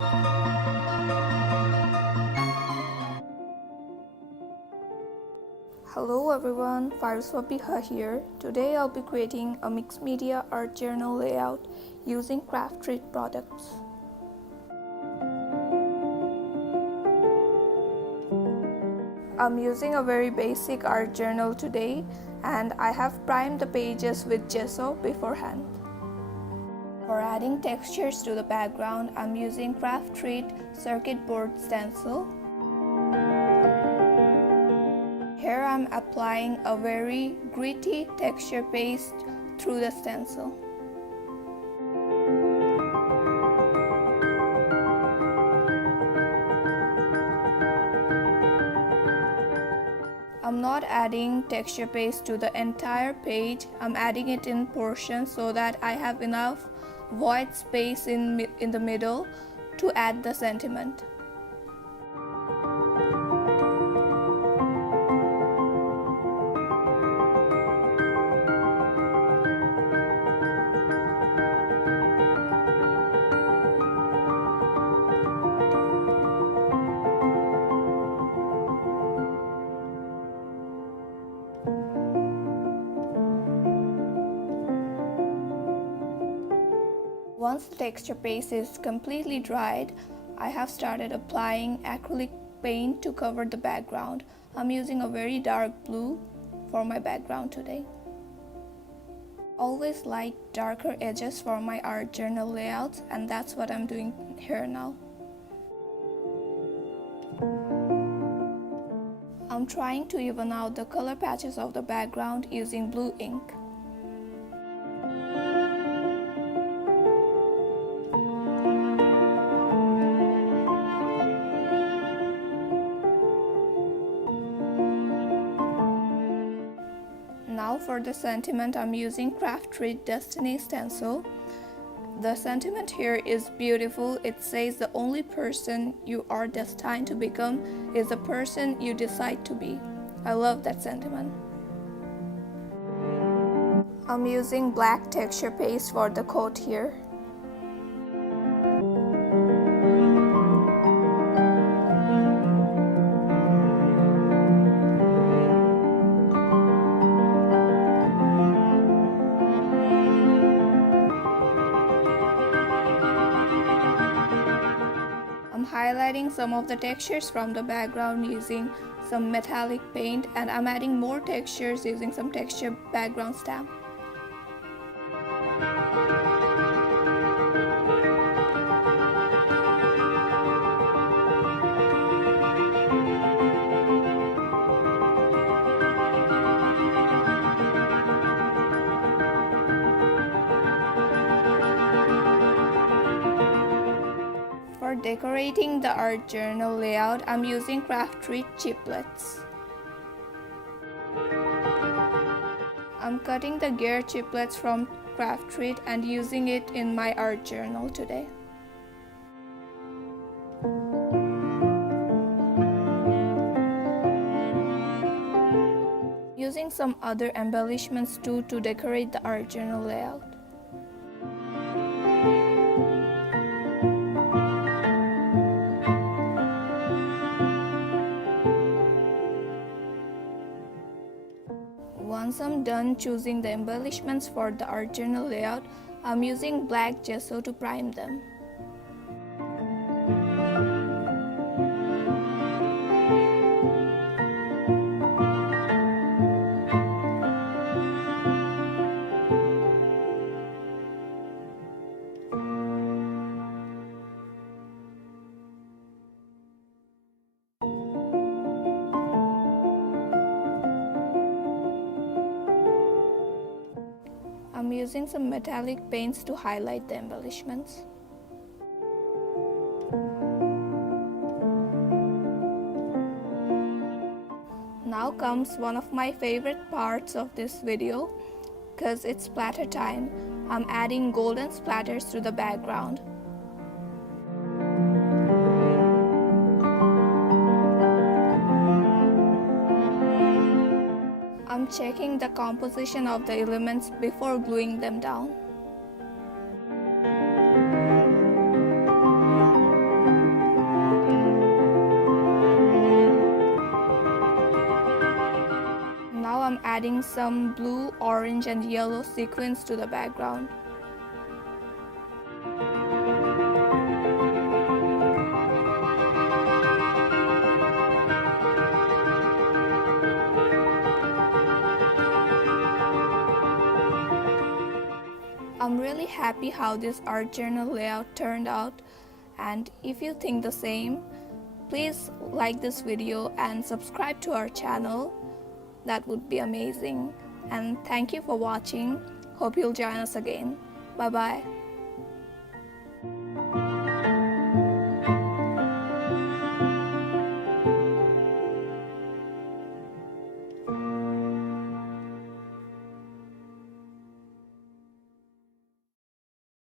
Hello everyone, Farswabiha here. Today I'll be creating a mixed media art journal layout using CrafTreat products. I'm using a very basic art journal today, and I have primed the pages with gesso beforehand. For adding textures to the background, I'm using CrafTreat circuit board stencil. Here I'm applying a very gritty texture paste through the stencil. I'm not adding texture paste to the entire page. I'm adding it in portions so that I have enough void space in the middle to add the sentiment. Once the texture paste is completely dried, I have started applying acrylic paint to cover the background. I'm using a very dark blue for my background today. Always like darker edges for my art journal layouts, and that's what I'm doing here now. I'm trying to even out the color patches of the background using blue ink. Now for the sentiment, I'm using CrafTreat Destiny stencil. The sentiment here is beautiful. It says the only person you are destined to become is the person you decide to be. I love that sentiment. I'm using black texture paste for the coat here. Highlighting some of the textures from the background using some metallic paint, and I'm adding more textures using some texture background stamp. For decorating the art journal layout, I'm using CrafTreat chiplets. I'm cutting the gear chiplets from CrafTreat and using it in my art journal today. Using some other embellishments too to decorate the art journal layout. Once I'm done choosing the embellishments for the art journal layout, I'm using black gesso to prime them. I'm using some metallic paints to highlight the embellishments. Now comes one of my favorite parts of this video, because it's splatter time. I'm adding golden splatters to the background. I'm checking the composition of the elements before gluing them down. adding some blue, orange and yellow sequins to the background. I'm really happy how this art journal layout turned out, and if you think the same, please like this video and subscribe to our channel. That would be amazing. And thank you for watching. Hope you'll join us again. Bye bye.